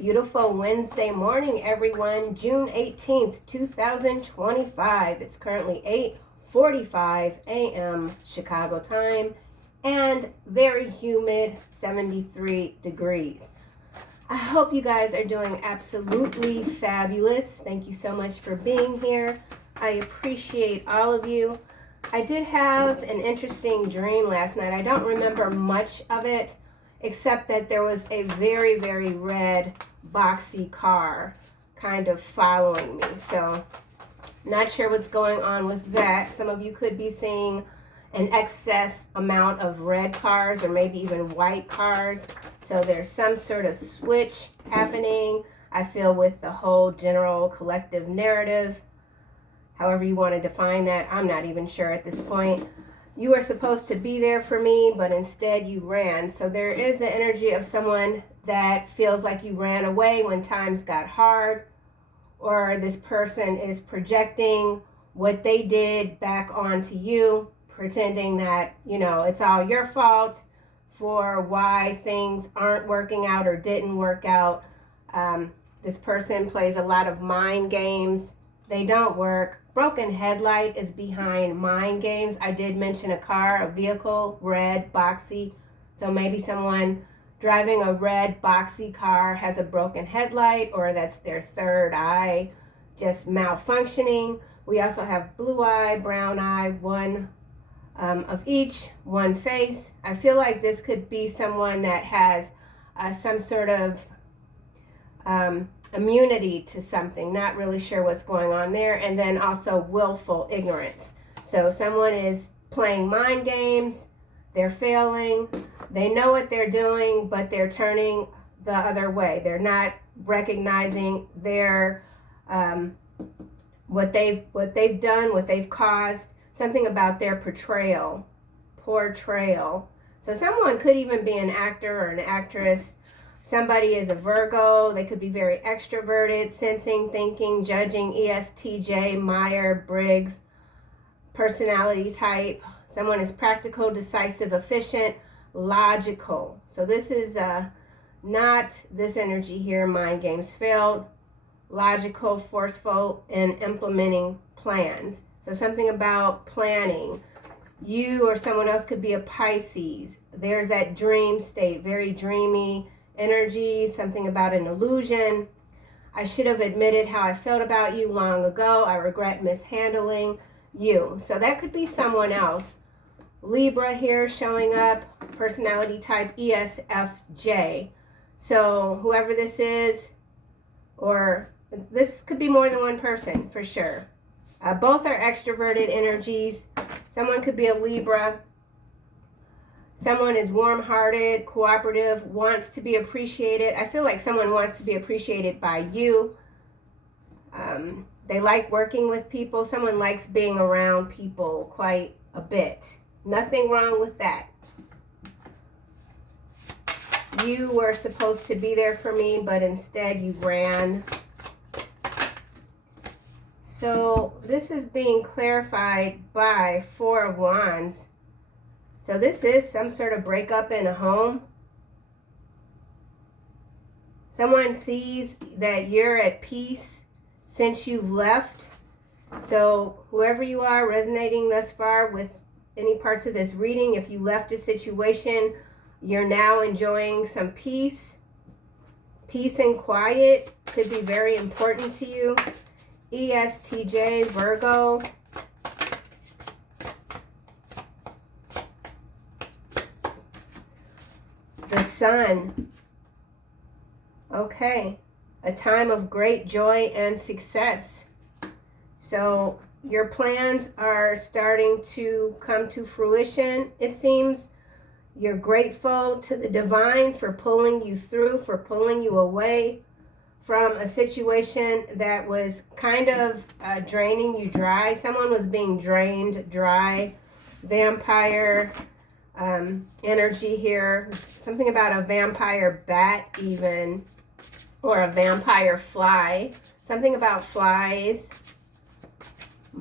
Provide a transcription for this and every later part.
Beautiful Wednesday morning, everyone. June 18th, 2025. It's currently 8:45 a.m. Chicago time and very humid, 73 degrees. I hope you guys are doing absolutely fabulous. Thank you so much for being here. I appreciate all of you. I did have an interesting dream last night. I don't remember much of it, except that there was a very, very red, boxy car kind of following me. So, not sure what's going on with that. Some of you could be seeing an excess amount of red cars or maybe even white cars. So there's some sort of switch happening, I feel, with the whole general collective narrative. However you want to define that, I'm not even sure at this point. You were supposed to be there for me, but instead you ran. So there is the energy of someone that feels like you ran away when times got hard, or this person is projecting what they did back onto you, pretending that, it's all your fault for why things aren't working out or didn't work out. This person plays a lot of mind games. They don't work. Broken headlight is behind mind games. I did mention a car, a vehicle, red, boxy. So maybe someone driving a red, boxy car has a broken headlight, or that's their third eye just malfunctioning. We also have blue eye, brown eye, one of each, one face. I feel like this could be someone that has some sort of immunity to something, not really sure what's going on there, and then also willful ignorance. So someone is playing mind games, they're failing, they know what they're doing, but they're turning the other way. They're not recognizing their what they've done, what they've caused, something about their portrayal. So someone could even be an actor or an actress. Somebody is a Virgo. They could be very extroverted, sensing, thinking, judging, ESTJ, Myers-Briggs, personality type. Someone is practical, decisive, efficient, logical. So this is not this energy here, mind games failed. Logical, forceful, and implementing plans. So something about planning. You or someone else could be a Pisces. There's that dream state, very dreamy energy, something about an illusion. I should have admitted how I felt about you long ago. I regret mishandling you. So that could be someone else. Libra here showing up, personality type ESFJ. So whoever this is, or this could be more than one person for sure. Both are extroverted energies. Someone could be a Libra. Someone is warm-hearted, cooperative, wants to be appreciated. I feel like someone wants to be appreciated by you. They like working with people. Someone likes being around people quite a bit. Nothing wrong with that. You were supposed to be there for me, but instead you ran. So this is being clarified by Four of Wands. So this is some sort of breakup in a home. Someone sees that you're at peace since you've left. So whoever you are resonating thus far with any parts of this reading, if you left a situation, you're now enjoying some peace. Peace and quiet could be very important to you. ESTJ, Virgo. The Sun. Okay. A time of great joy and success. So your plans are starting to come to fruition. It seems you're grateful to the divine for pulling you through, for pulling you away from a situation that was kind of draining you dry. Someone was being drained dry. Vampire energy here. Something about a vampire bat even, or a vampire fly. Something about flies.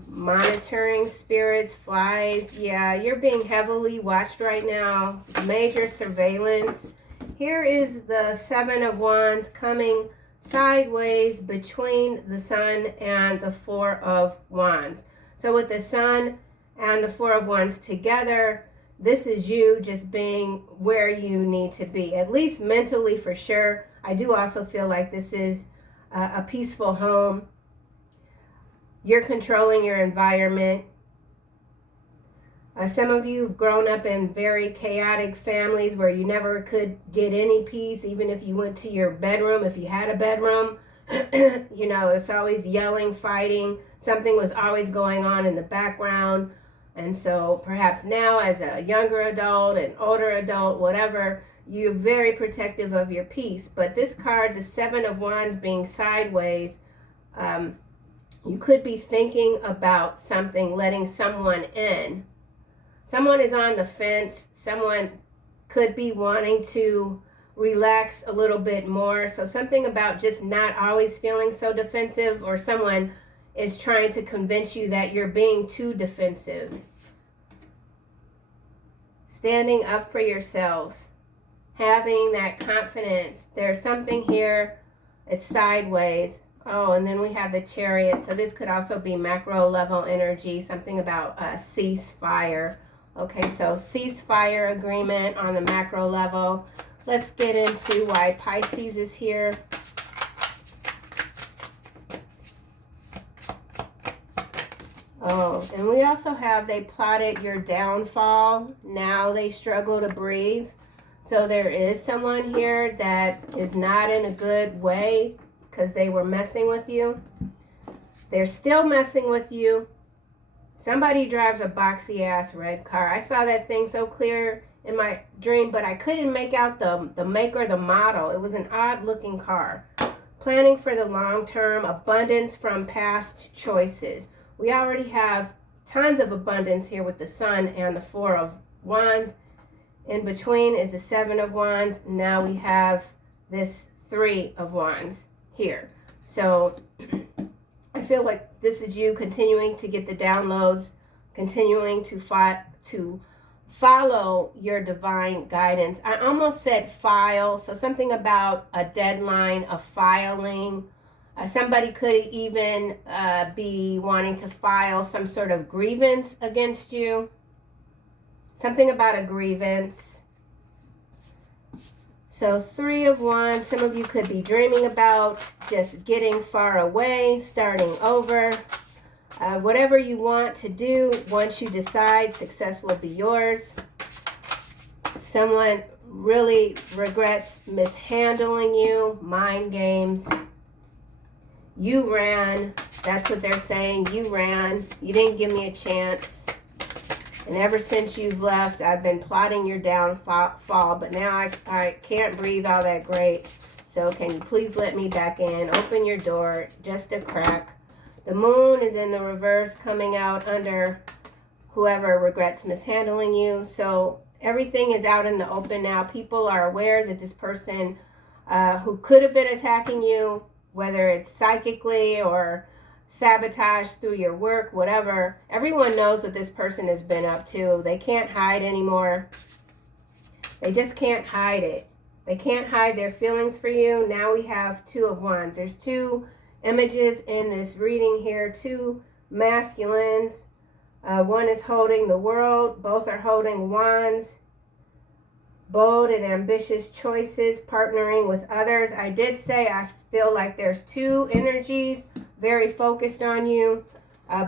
Monitoring spirits, flies. Yeah, you're being heavily watched right now. Major surveillance here is the Seven of Wands coming sideways between the Sun and the Four of Wands. So with the Sun and the Four of Wands together, this is you just being where you need to be, at least mentally for sure. I do also feel like this is a peaceful home. You're controlling your environment. Some of you have grown up in very chaotic families where you never could get any peace, even if you went to your bedroom, if you had a bedroom. You know, it's always yelling, fighting. Something was always going on in the background. And so perhaps now as a younger adult, an older adult, whatever, you're very protective of your peace. But this card, the Seven of Wands being sideways, you could be thinking about something, letting someone in. Someone is on the fence. Someone could be wanting to relax a little bit more. So something about just not always feeling so defensive, or someone is trying to convince you that you're being too defensive. Standing up for yourselves. Having that confidence. There's something here. It's sideways. Oh, and then we have the Chariot. So this could also be macro level energy. Something about a ceasefire. Okay, so ceasefire agreement on the macro level. Let's get into why Pisces is here. Oh, and we also have they plotted your downfall. Now they struggle to breathe. So there is someone here that is not in a good way because they were messing with you. They're still messing with you. Somebody drives a boxy ass red car. I saw that thing so clear in my dream, but I couldn't make out the make or the model. It was an odd looking car. Planning for the long term, abundance from past choices. We already have tons of abundance here with the Sun and the Four of Wands. In between is the Seven of Wands. Now we have this Three of Wands here. So I feel like this is you continuing to get the downloads, continuing to follow your divine guidance. I almost said file, so something about a deadline, a filing. Somebody could even be wanting to file some sort of grievance against you. Something about a grievance. So Three of Wands, some of you could be dreaming about just getting far away, starting over. Whatever you want to do, once you decide, success will be yours. Someone really regrets mishandling you, mind games. You ran, that's what they're saying, you ran. You didn't give me a chance. And ever since you've left, I've been plotting your downfall, but now I can't breathe all that great. So can you please let me back in? Open your door, just a crack. The moon is in the reverse, coming out under whoever regrets mishandling you. So everything is out in the open now. People are aware that this person who could have been attacking you, whether it's psychically or sabotage through your work, whatever. Everyone knows what this person has been up to. They can't hide anymore. They just can't hide it. They can't hide their feelings for you. Now we have Two of Wands. There's two images in this reading here. Two masculines. One is holding the world. Both are holding wands. Bold and ambitious choices, partnering with others. I did say I feel like there's two energies very focused on you.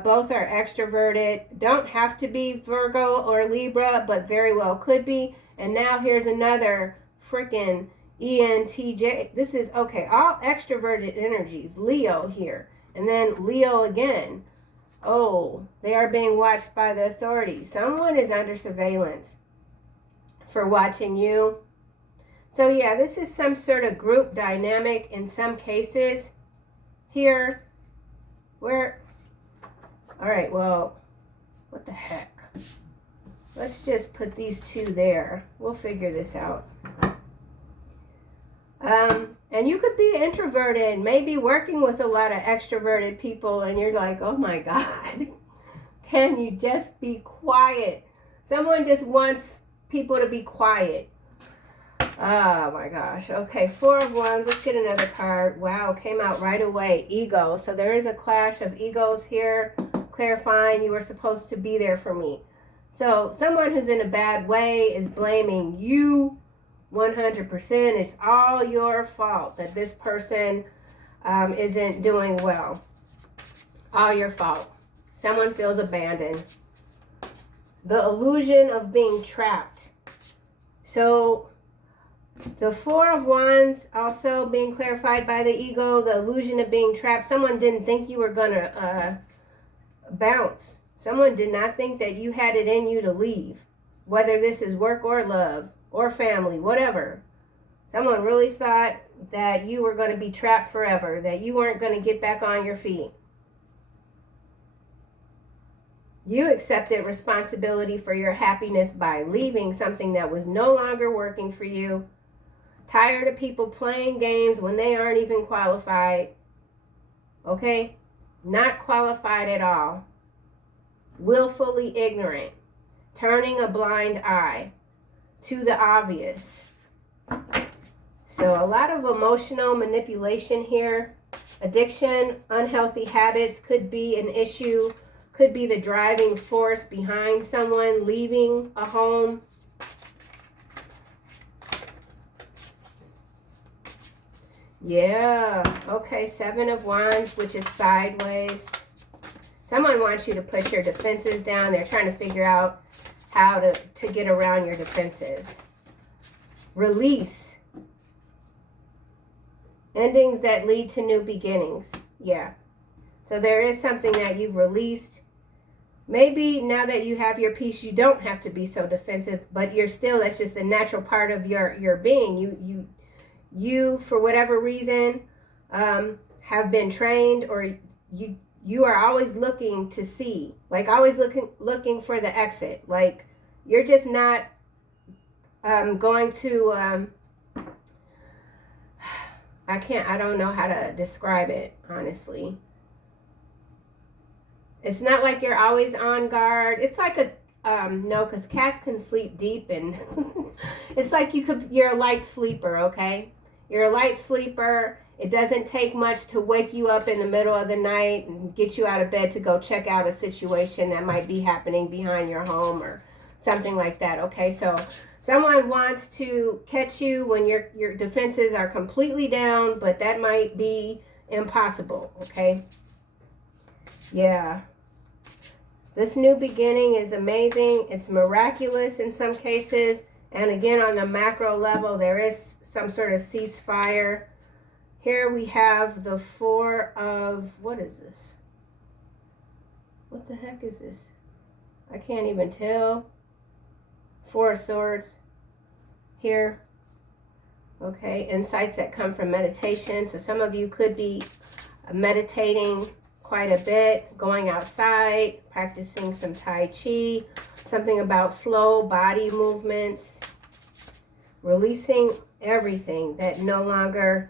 Both are extroverted. Don't have to be Virgo or Libra, but very well could be. And now here's another freaking ENTJ. This is, okay, all extroverted energies. Leo here. And then Leo again. Oh, they are being watched by the authorities. Someone is under surveillance for watching you. So yeah, this is some sort of group dynamic in some cases here where, all right, well, what the heck? Let's just put these two there. We'll figure this out. And you could be introverted, maybe working with a lot of extroverted people, and you're like, oh my God, can you just be quiet? Someone just wants people to be quiet. Oh my gosh. Okay, Four of Wands. Let's get another card. Wow, came out right away. Ego. So there is a clash of egos here, clarifying you were supposed to be there for me. So someone who's in a bad way is blaming you 100%. It's all your fault that this person isn't doing well. All your fault. Someone feels abandoned. The illusion of being trapped. So the Four of Wands also being clarified by the ego, the illusion of being trapped. Someone didn't think you were going to bounce. Someone did not think that you had it in you to leave, whether this is work or love or family, whatever. Someone really thought that you were going to be trapped forever, that you weren't going to get back on your feet. You accepted responsibility for your happiness by leaving something that was no longer working for you. Tired of people playing games when they aren't even qualified. Okay? Not qualified at all. Willfully ignorant. Turning a blind eye to the obvious. So a lot of emotional manipulation here. Addiction, unhealthy habits could be an issue. Could be the driving force behind someone leaving a home. Yeah, okay, Seven of Wands, which is sideways. Someone wants you to put your defenses down. They're trying to figure out how to get around your defenses. Release. Endings that lead to new beginnings. Yeah. So there is something that you've released. Maybe now that you have your peace, you don't have to be so defensive, but you're still, that's just a natural part of your being. You for whatever reason, have been trained, or you are always looking to see, like always looking for the exit. Like you're just not going to, I don't know how to describe it, honestly. It's not like you're always on guard. It's like no, because cats can sleep deep, and it's like you're a light sleeper, okay? You're a light sleeper. It doesn't take much to wake you up in the middle of the night and get you out of bed to go check out a situation that might be happening behind your home or something like that, okay? So someone wants to catch you when your defenses are completely down, but that might be impossible, okay? Yeah. This new beginning is amazing. It's miraculous in some cases. And again, on the macro level, there is some sort of ceasefire. Here we have the Four of, what is this? What the heck is this? I can't even tell. Four of Swords here. Okay, insights that come from meditation. So some of you could be meditating quite a bit, going outside, practicing some Tai Chi, something about slow body movements, releasing everything that no longer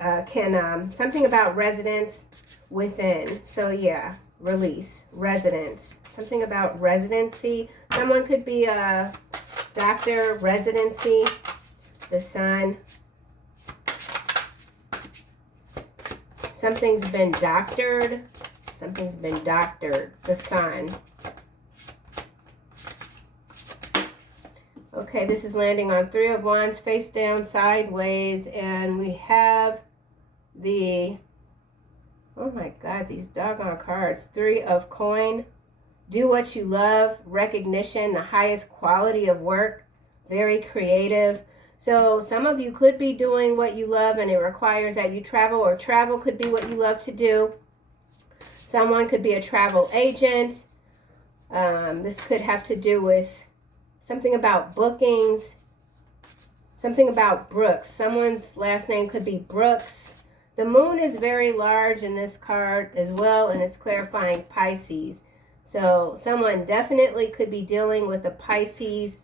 something about residence within. So yeah, release, residence, something about residency. Someone could be a doctor, residency, the Sun. Something's been doctored. Something's been doctored. The Sun. Okay, this is landing on Three of Wands, face down, sideways. And we have the, oh my God, these doggone cards. Three of Coin. Do what you love. Recognition, the highest quality of work. Very creative. So some of you could be doing what you love and it requires that you travel, or travel could be what you love to do. Someone could be a travel agent. This could have to do with something about bookings, something about Brooks. Someone's last name could be Brooks. The moon is very large in this card as well, and it's clarifying Pisces. So someone definitely could be dealing with a Pisces.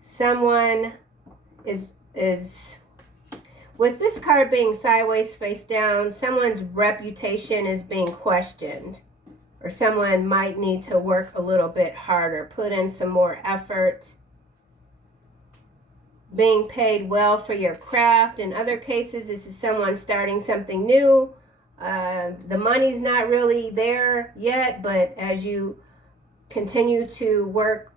Someone is with this card being sideways face down, someone's reputation is being questioned, or someone might need to work a little bit harder, put in some more effort. being paid well for your craft. In other cases, this is someone starting something new. The money's not really there yet, but as you continue to work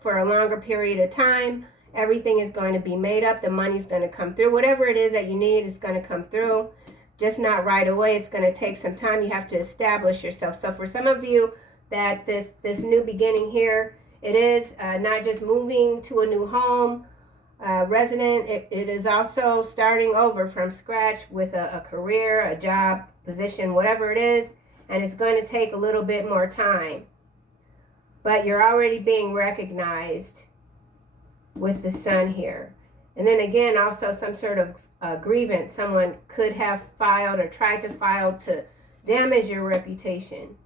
for a longer period of time, everything is going to be made up. The money's going to come through. Whatever it is that you need is going to come through. Just not right away. It's going to take some time. You have to establish yourself. So for some of you, that this new beginning here, it is not just moving to a new home, resident. It is also starting over from scratch with a career, a job, position, whatever it is. And it's going to take a little bit more time. But you're already being recognized with the sun here. And then again, also some sort of grievance. Someone could have filed or tried to file to damage your reputation.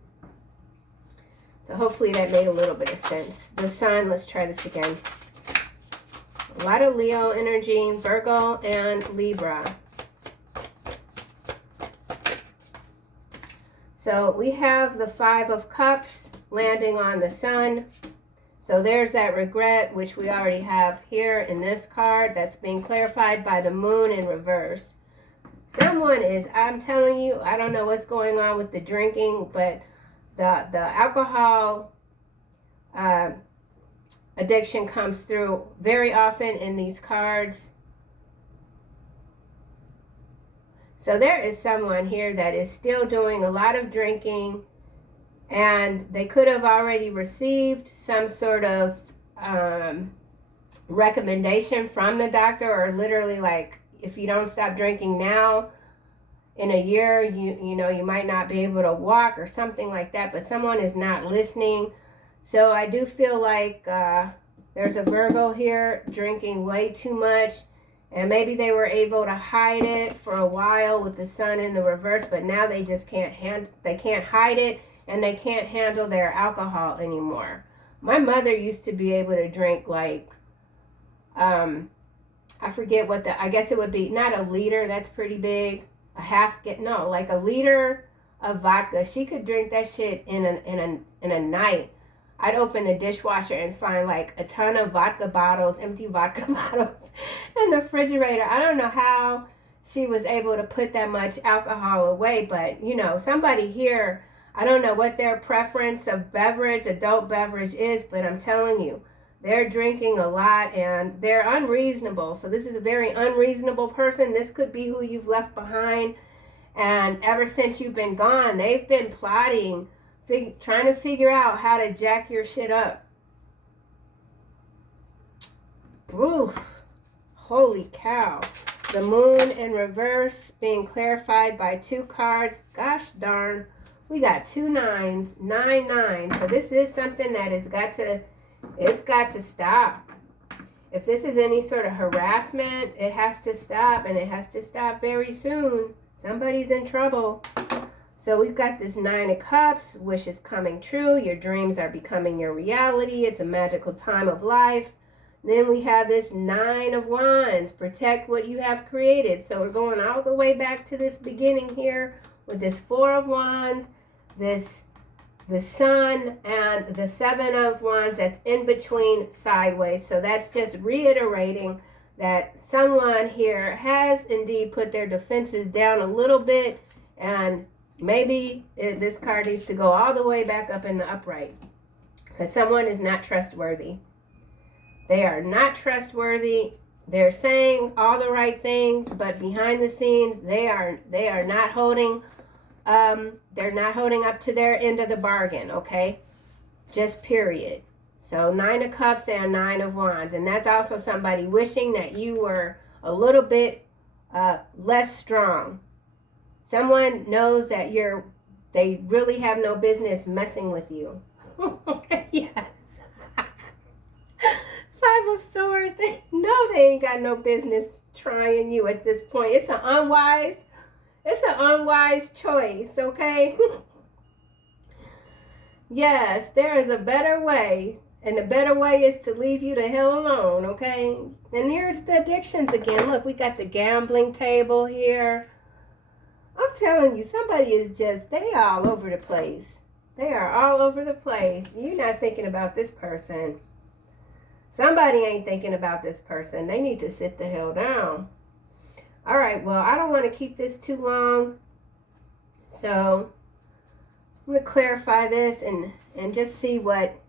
So hopefully that made a little bit of sense. The sun, let's try this again. A lot of Leo energy, Virgo and Libra. So we have the Five of Cups landing on the sun. So there's that regret, which we already have here in this card. That's being clarified by the moon in reverse. Someone is, I'm telling you, I don't know what's going on with the drinking, but the alcohol addiction comes through very often in these cards. So there is someone here that is still doing a lot of drinking, and they could have already received some sort of recommendation from the doctor, or literally like, if you don't stop drinking now, in a year, you know, you might not be able to walk or something like that, but someone is not listening. So I do feel like there's a Virgo here drinking way too much, and maybe they were able to hide it for a while with the sun in the reverse, but now they just can't hide it, and they can't handle their alcohol anymore. My mother used to be able to drink like, I forget what I guess it would be, not a liter, that's pretty big, like a liter of vodka. She could drink that shit in a night. I'd open the dishwasher and find like a ton of vodka bottles, empty vodka bottles in the refrigerator. I don't know how she was able to put that much alcohol away, but you know, somebody here, I don't know what their preference of beverage, adult beverage is, but I'm telling you, they're drinking a lot and they're unreasonable. So this is a very unreasonable person. This could be who you've left behind. And ever since you've been gone, they've been plotting, trying to figure out how to jack your shit up. Oof. Holy cow. The moon in reverse being clarified by two cards. Gosh darn. We got 2 9s, 9 9. So this is something that has got to stop. If this is any sort of harassment, it has to stop, and it has to stop very soon. Somebody's in trouble. So we've got this 9 of Cups, wish is coming true. Your dreams are becoming your reality. It's a magical time of life. Then we have this 9 of Wands, protect what you have created. So we're going all the way back to this beginning here with this 4 of Wands, the Sun, and the 7 of Wands that's in between sideways. So that's just reiterating that someone here has indeed put their defenses down a little bit, and maybe this card needs to go all the way back up in the upright, because someone is not trustworthy. They are not trustworthy. They're saying all the right things, but behind the scenes, they are not holding. They're not holding up to their end of the bargain. Okay, just period. So 9 of Cups and 9 of Wands, and that's also somebody wishing that you were a little bit less strong. Someone knows that they really have no business messing with you. Yes. 5 of Swords. They know they ain't got no business trying you at this point. It's an unwise choice, okay? Yes, there is a better way, and the better way is to leave you the hell alone, okay? And here's the addictions again. Look, we got the gambling table here. I'm telling you, somebody is just, they are all over the place. They are all over the place. You're not thinking about this person. Somebody ain't thinking about this person. They need to sit the hell down. All right, well, I don't want to keep this too long. So I'm going to clarify this and just see what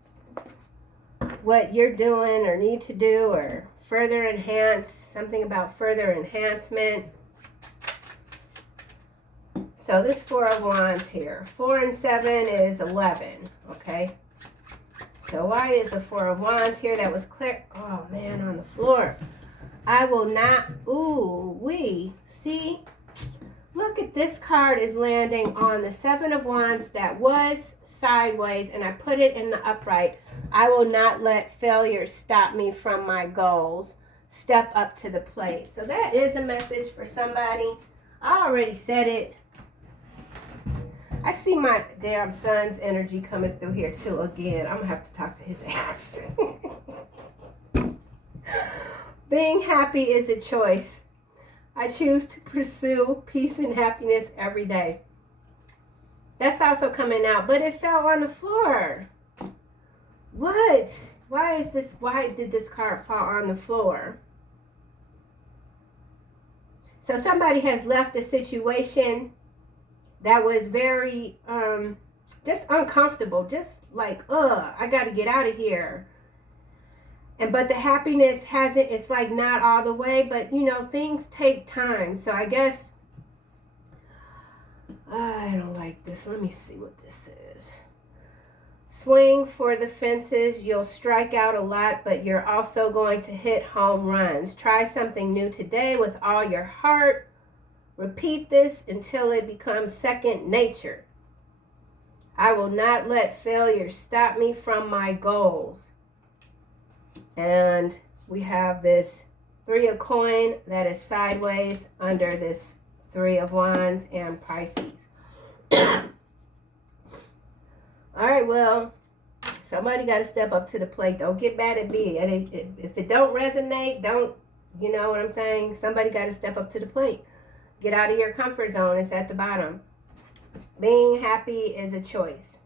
you're doing or need to do, or further enhance, something about further enhancement. So this Four of Wands here, 4 and 7 is 11, okay? So why is the Four of Wands here? That was clear. Oh man, on the floor. I will not, ooh, see? Look at this card is landing on the Seven of Wands that was sideways, and I put it in the upright. I will not let failure stop me from my goals. Step up to the plate. So that is a message for somebody. I already said it. I see my damn son's energy coming through here too again. I'm going to have to talk to his ass. Being happy is a choice. I choose to pursue peace and happiness every day. That's also coming out, but it fell on the floor. What? Why did this card fall on the floor? So somebody has left a situation that was very just uncomfortable, just like, I got to get out of here. But the happiness hasn't, it's like not all the way, but you know, things take time. So I guess, I don't like this. Let me see what this is. Swing for the fences. You'll strike out a lot, but you're also going to hit home runs. Try something new today with all your heart. Repeat this until it becomes second nature. I will not let failure stop me from my goals. And we have this Three of Coin that is sideways under this Three of Wands and Pisces. All right, well, somebody got to step up to the plate. Don't get mad at me. And if it don't resonate, don't, you know what I'm saying? Somebody got to step up to the plate. Get out of your comfort zone. It's at the bottom. Being happy is a choice.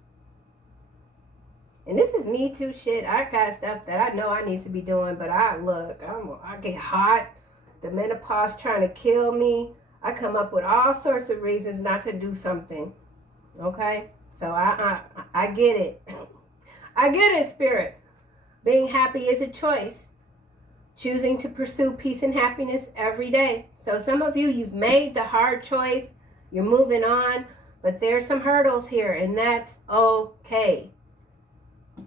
And this is me too shit. I got stuff that I know I need to be doing, but I get hot. The menopause trying to kill me. I come up with all sorts of reasons not to do something. Okay? So I get it. I get it, Spirit. Being happy is a choice. Choosing to pursue peace and happiness every day. So some of you, you've made the hard choice. You're moving on. But there's some hurdles here, and that's okay.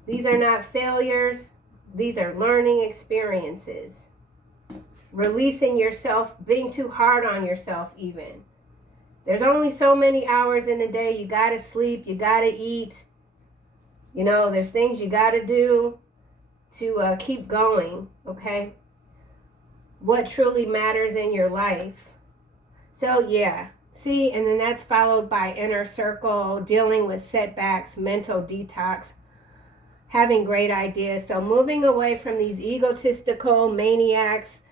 These are not failures. These are learning experiences. Releasing yourself, being too hard on yourself even. There's only so many hours in a day. You got to sleep. You got to eat. You know, there's things you got to do to keep going, okay? What truly matters in your life. So, yeah. See, and then that's followed by inner circle, dealing with setbacks, mental detox, having great ideas. So moving away from these egotistical maniacs,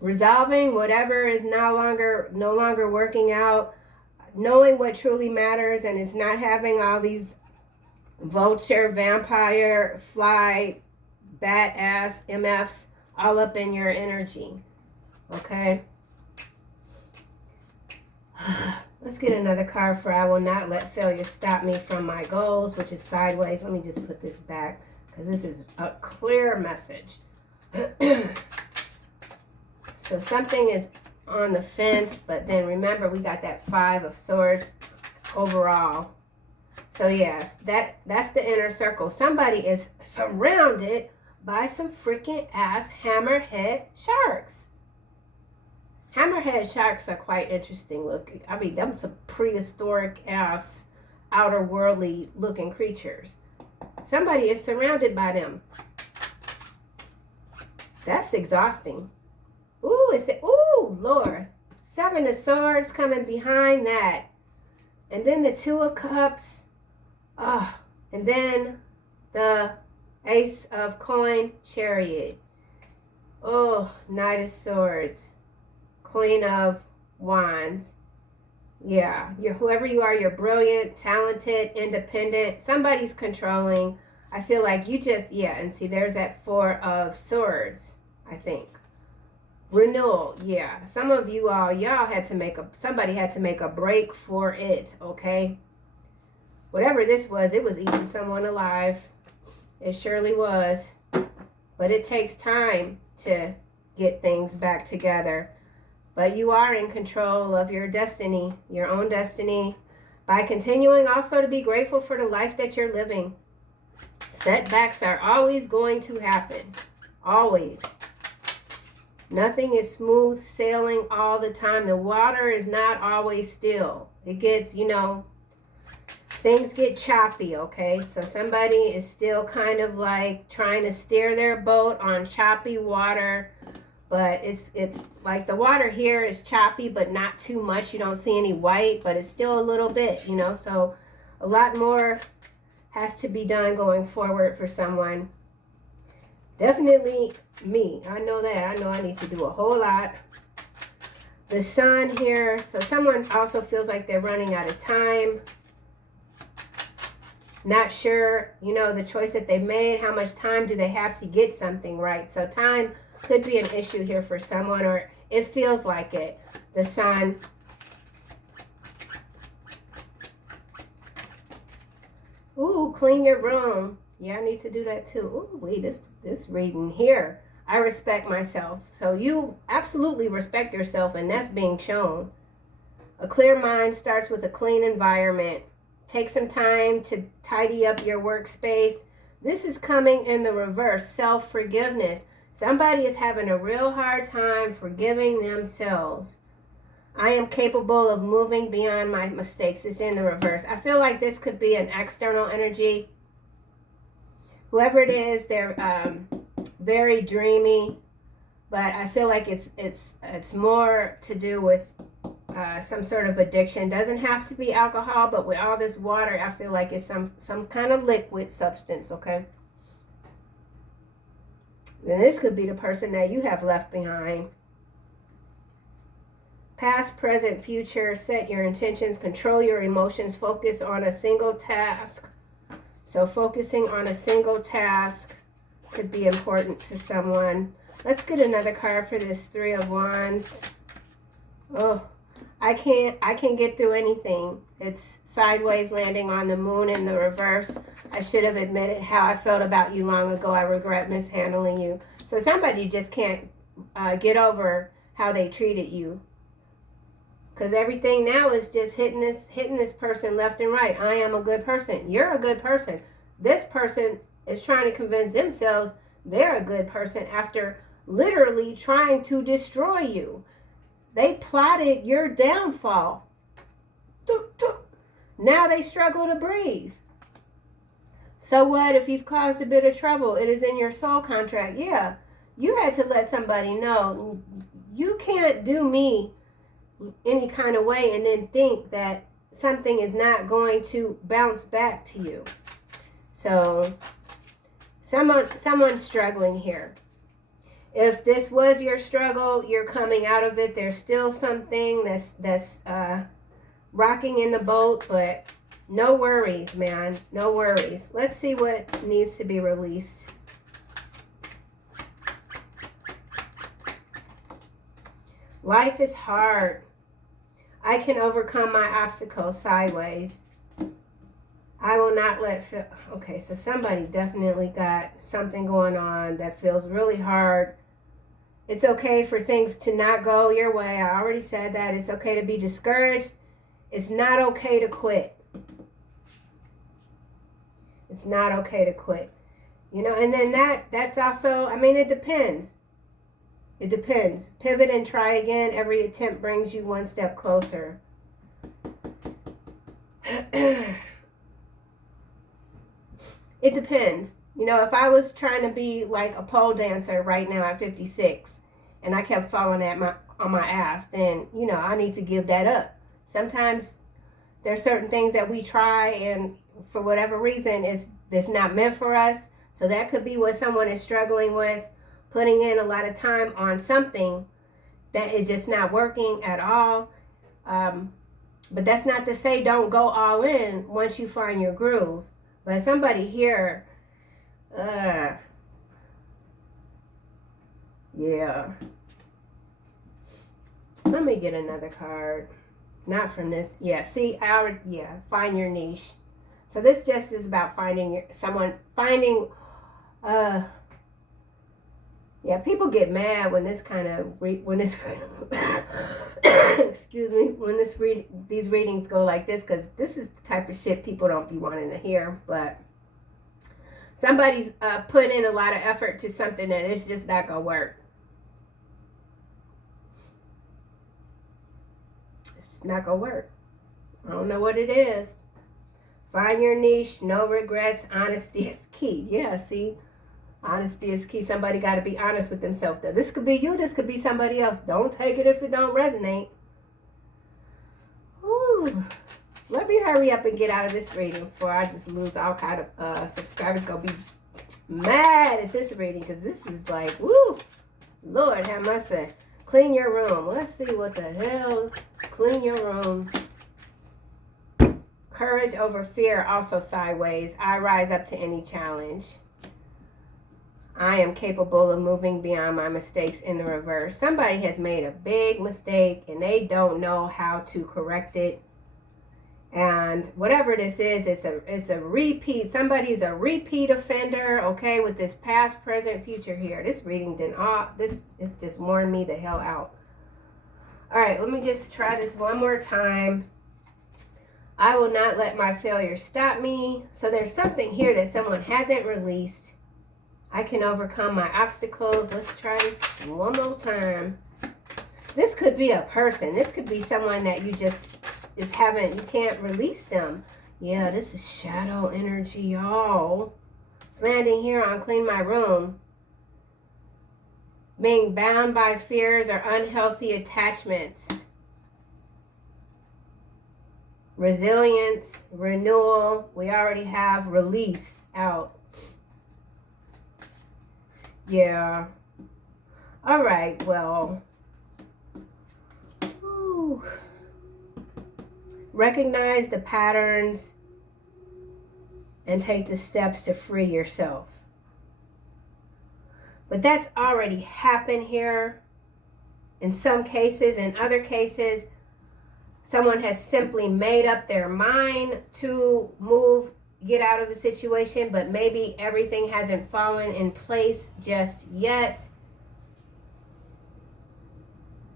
resolving whatever is no longer working out, knowing what truly matters, and it's not having all these vulture, vampire, fly, bat ass MFs all up in your energy. Okay? Let's get another card for I will not let failure stop me from my goals, which is sideways. Let me just put this back because this is a clear message. So something is on the fence, but then remember we got that Five of Swords overall. So yes, that's the inner circle. Somebody is surrounded by some freaking ass hammerhead sharks. Hammerhead sharks are quite interesting looking. I mean, them some prehistoric ass, outer worldly looking creatures. Somebody is surrounded by them. That's exhausting. Ooh, ooh, Lord. Seven of Swords coming behind that. And then the Two of Cups. And then the Ace of Coin, Chariot. Oh, Knight of Swords. Queen of Wands. Yeah, whoever you are, you're brilliant, talented, independent. Somebody's controlling. I feel like you just, yeah, and see, there's that Four of Swords, I think. Renewal, yeah. Some of you all, y'all had to make somebody had to make a break for it, okay? Whatever this was, it was eating someone alive. It surely was. But it takes time to get things back together. But you are in control of your destiny, your own destiny, by continuing also to be grateful for the life that you're living. Setbacks are always going to happen. Always. Nothing is smooth sailing all the time. The water is not always still. It gets, things get choppy, okay? So somebody is still kind of like trying to steer their boat on choppy water. But it's like the water here is choppy, but not too much. You don't see any white, but it's still a little bit, So a lot more has to be done going forward for someone. Definitely me. I know that. I know I need to do a whole lot. The sun here. So someone also feels like they're running out of time. Not sure, the choice that they made. How much time do they have to get something right? So time could be an issue here for someone, or it feels like it. The sun. Ooh, clean your room. Yeah, I need to do that too. Ooh, wait, this reading here. I respect myself. So you absolutely respect yourself, and that's being shown. A clear mind starts with a clean environment. Take some time to tidy up your workspace. This is coming in the reverse, self-forgiveness. Somebody is having a real hard time forgiving themselves. I am capable of moving beyond my mistakes. It's in the reverse. I feel like this could be an external energy. Whoever it is, they're very dreamy, but I feel like it's more to do with some sort of addiction. Doesn't have to be alcohol, but with all this water, I feel like it's some kind of liquid substance, okay? Then this could be the person that you have left behind. Past, present, future, set your intentions, control your emotions, focus on a single task. So focusing on a single task could be important to someone. Let's get another card for this Three of Wands. Oh, I can't get through anything. It's sideways, landing on the moon in the reverse. I should have admitted how I felt about you long ago. I regret mishandling you. So somebody just can't get over how they treated you. Because everything now is just hitting this person left and right. I am a good person. You're a good person. This person is trying to convince themselves they're a good person after literally trying to destroy you. They plotted your downfall. Now they struggle to breathe. So what if you've caused a bit of trouble? It is in your soul contract. Yeah, you had to let somebody know. You can't do me any kind of way and then think that something is not going to bounce back to you. So someone's struggling here. If this was your struggle, you're coming out of it. There's still something that's rocking in the boat, but no worries, man. No worries. Let's see what needs to be released. Life is hard. I can overcome my obstacles sideways. I will not let feel. Okay, so somebody definitely got something going on that feels really hard. It's okay for things to not go your way. I already said that. It's okay to be discouraged. It's not okay to quit. It's not okay to quit. And then that's also, it depends. It depends. Pivot and try again. Every attempt brings you one step closer. It depends. If I was trying to be like a pole dancer right now at 56 and I kept falling on my ass, then, I need to give that up. Sometimes there's certain things that we try and for whatever reason it's not meant for us. So that could be what someone is struggling with, putting in a lot of time on something that is just not working at all. But that's not to say don't go all in once you find your groove. But somebody here Yeah. Let me get another card. Not from this. Yeah, see, I already, yeah, find your niche. So this just is about finding yeah, people get mad when this kind of, excuse me, when these readings go like this, because this is the type of shit people don't be wanting to hear, but somebody's put in a lot of effort to something that it's just not going to work. It's not going to work. I don't know what it is. Find your niche, no regrets, honesty is key. Yeah, see? Honesty is key. Somebody got to be honest with themselves. Though. This could be you. This could be somebody else. Don't take it if it don't resonate. Ooh. Let me hurry up and get out of this reading before I just lose all kind of subscribers. Going to be mad at this reading because this is like, woo. Lord have mercy. Clean your room. Let's see what the hell. Clean your room. Courage over fear, also sideways. I rise up to any challenge. I am capable of moving beyond my mistakes in the reverse. Somebody has made a big mistake and they don't know how to correct it. And whatever this is, it's a repeat. Somebody's a repeat offender, okay, with this past, present, future here. This reading this is just worn me the hell out. All right, let me just try this one more time. I will not let my failure stop me. So there's something here that someone hasn't released. I can overcome my obstacles. Let's try this one more time. This could be a person. This could be someone that you just you can't release them. Yeah, this is shadow energy, y'all. It's landing here on Clean My Room. Being bound by fears or unhealthy attachments. Resilience, renewal. We already have release out. Yeah. All right, well. Whew. Recognize the patterns and take the steps to free yourself. But that's already happened here in some cases. In other cases, someone has simply made up their mind to get out of the situation, but maybe everything hasn't fallen in place just yet.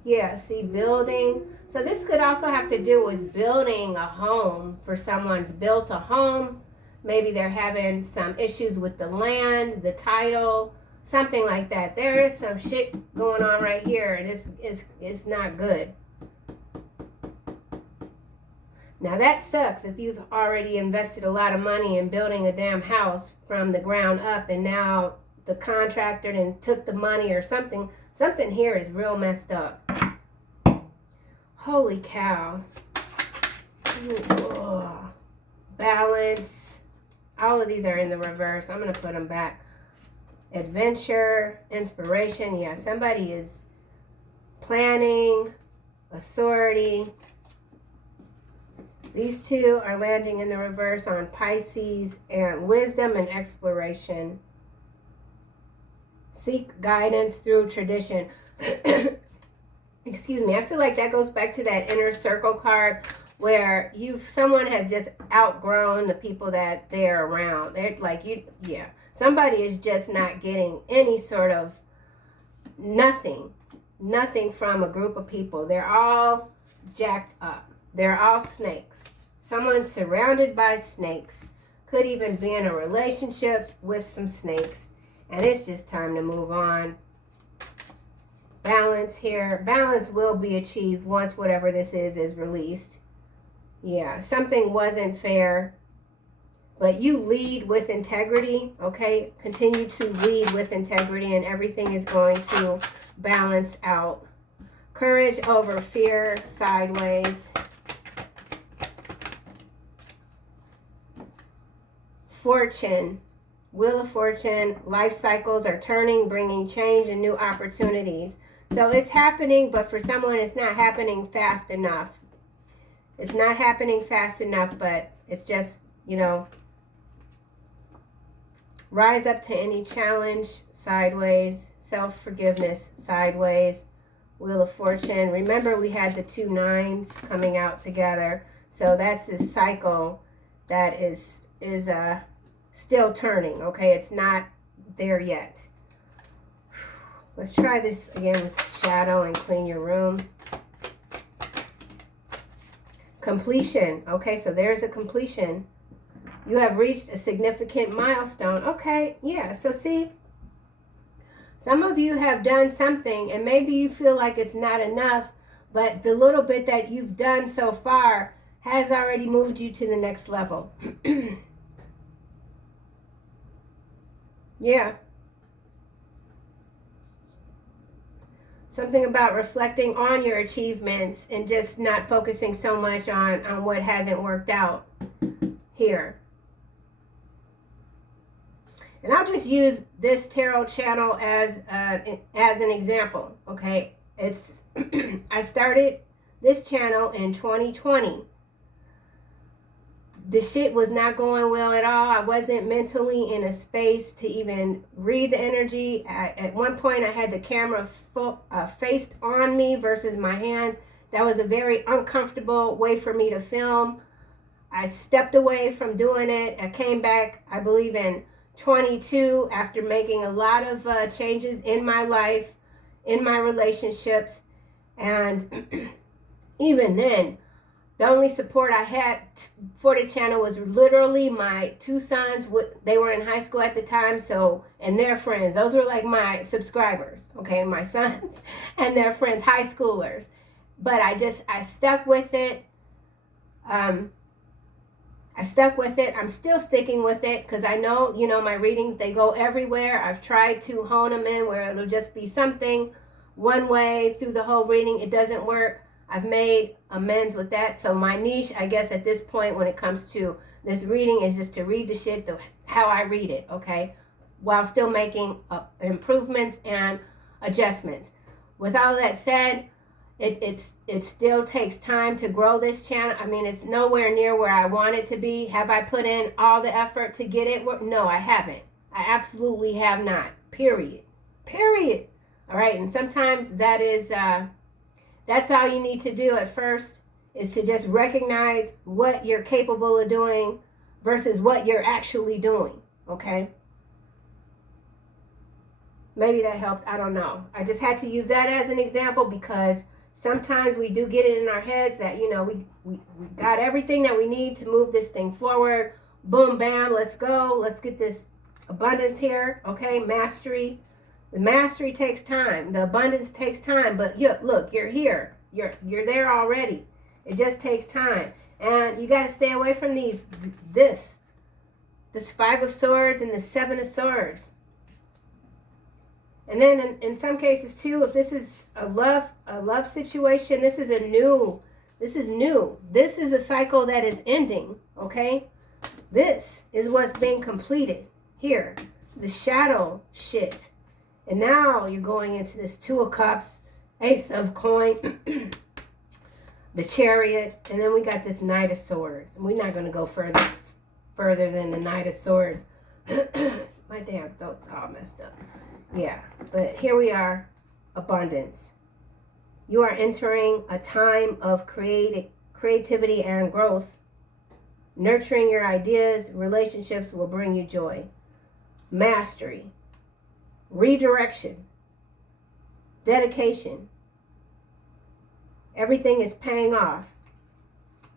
Yeah, see, building. So this could also have to do with building a home. For someone's built a home, maybe they're having some issues with the land, the title, something like that. There is some shit going on right here, and it's not good. Now that sucks if you've already invested a lot of money in building a damn house from the ground up, and now the contractor then took the money or something. Something here is real messed up. Holy cow. Ooh, balance. All of these are in the reverse. I'm going to put them back. Adventure, inspiration. Yeah, somebody is planning, authority. These two are landing in the reverse on Pisces, and wisdom and exploration. Seek guidance through tradition. Excuse me. I feel like that goes back to that inner circle card where someone has just outgrown the people that they're around. They're like yeah. Somebody is just not getting any sort of nothing from a group of people. They're all jacked up. They're all snakes. Someone's surrounded by snakes. Could even be in a relationship with some snakes. And it's just time to move on. Balance here. Balance will be achieved once whatever this is released. Yeah, something wasn't fair. But you lead with integrity, okay? Continue to lead with integrity and everything is going to balance out. Courage over fear, sideways. Fortune. Wheel of Fortune, life cycles are turning, bringing change and new opportunities. So it's happening, but for someone, it's not happening fast enough. It's not happening fast enough, but it's just, Rise up to any challenge, sideways. Self-forgiveness, sideways. Wheel of Fortune. Remember, we had the 2 9s coming out together. So that's this cycle that is still turning, okay? It's not there yet. Let's try this again with shadow and clean your room. Completion. Okay, so there's a completion. You have reached a significant milestone. Okay, yeah, so see, some of you have done something and maybe you feel like it's not enough, but the little bit that you've done so far has already moved you to the next level. Yeah. Something about reflecting on your achievements and just not focusing so much on what hasn't worked out here. And I'll just use this tarot channel as an example, okay? It's I started this channel in 2020. The shit was not going well at all. I wasn't mentally in a space to even read the energy. At one point, I had the camera faced on me versus my hands. That was a very uncomfortable way for me to film. I stepped away from doing it. I came back, I believe, in 22 after making a lot of changes in my life, in my relationships. And even then, the only support I had for the channel was literally my 2 sons. They were in high school at the time, and their friends. Those were like my subscribers, okay? My sons and their friends, high schoolers. But I stuck with it. I stuck with it. I'm still sticking with it because I know, my readings, they go everywhere. I've tried to hone them in where it'll just be something one way through the whole reading. It doesn't work. I've made amends with that. So my niche, I guess at this point when it comes to this reading, is just to read the shit how I read it, okay? While still making improvements and adjustments. With all that said, it still takes time to grow this channel. I mean, it's nowhere near where I want it to be. Have I put in all the effort to get it? No, I haven't. I absolutely have not. Period. All right, and sometimes that is... that's all you need to do at first, is to just recognize what you're capable of doing versus what you're actually doing, okay? Maybe that helped. I don't know. I just had to use that as an example because sometimes we do get it in our heads that, we got everything that we need to move this thing forward. Boom, bam, let's go. Let's get this abundance here, okay? Mastery. The mastery takes time. The abundance takes time. But look, you're here. You're there already. It just takes time. And you got to stay away from this 5 of Swords and the 7 of Swords. And then in some cases too, if this is a love situation, this is new. This is a cycle that is ending, okay? This is what's being completed here. The shadow shit. And now you're going into this 2 of Cups, Ace of Coin, the Chariot, and then we got this Knight of Swords. And we're not going to go further than the Knight of Swords. My damn throat's all messed up. Yeah, but here we are, abundance. You are entering a time of creativity and growth. Nurturing your ideas, relationships will bring you joy. Mastery. Redirection, dedication. Everything is paying off.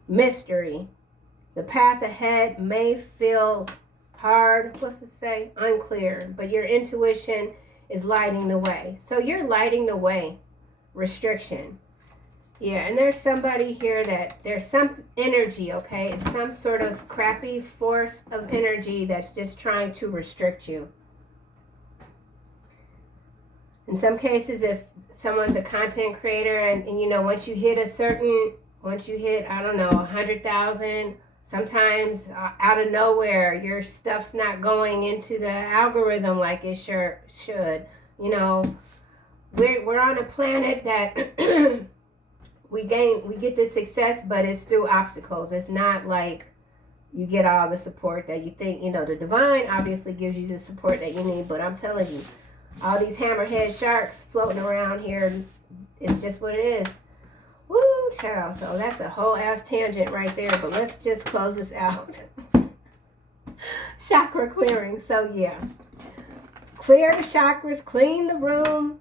Mystery. The path ahead may feel hard. What's it say? Unclear. But your intuition is lighting the way. So you're lighting the way. Restriction. Yeah, and there's somebody here that there's some energy, okay? It's some sort of crappy force of energy that's just trying to restrict you. In some cases, if someone's a content creator and once you hit, I don't know, 100,000, sometimes out of nowhere, your stuff's not going into the algorithm like it sure should. We're on a planet that we get this success, but it's through obstacles. It's not like you get all the support that you think, you know, the divine obviously gives you the support that you need. But I'm telling you, all these hammerhead sharks floating around here, it's just what it is. Woo, child. So that's a whole ass tangent right there. But let's just close this out. Chakra clearing. So yeah. Clear the chakras, clean the room.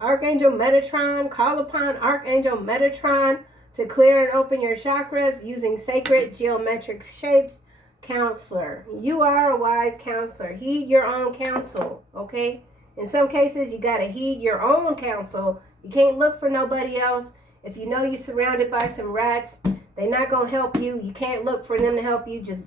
Archangel Metatron, call upon Archangel Metatron to clear and open your chakras using sacred geometric shapes. Counselor. You are a wise counselor. Heed your own counsel, okay? In some cases, you got to heed your own counsel. You can't look for nobody else. If you know you're surrounded by some rats, they're not going to help you. You can't look for them to help you. Just,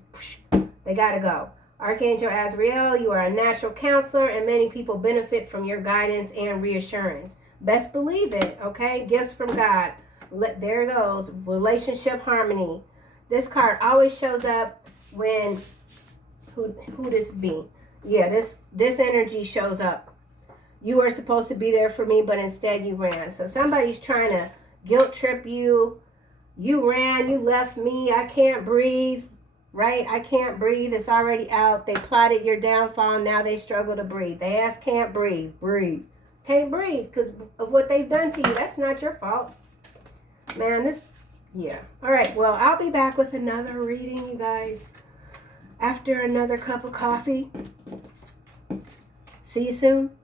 they got to go. Archangel Azrael, you are a natural counselor, and many people benefit from your guidance and reassurance. Best believe it, okay? Gifts from God. There it goes. Relationship harmony. This card always shows up when, who this be? Yeah, this energy shows up. You were supposed to be there for me, but instead you ran. So somebody's trying to guilt trip you. You ran, you left me, I can't breathe. Right? I can't breathe. It's already out. They plotted your downfall. Now they struggle to breathe. They ask, can't breathe. Breathe. Can't breathe because of what they've done to you. That's not your fault. Man, yeah. All right. Well, I'll be back with another reading, you guys, after another cup of coffee. See you soon.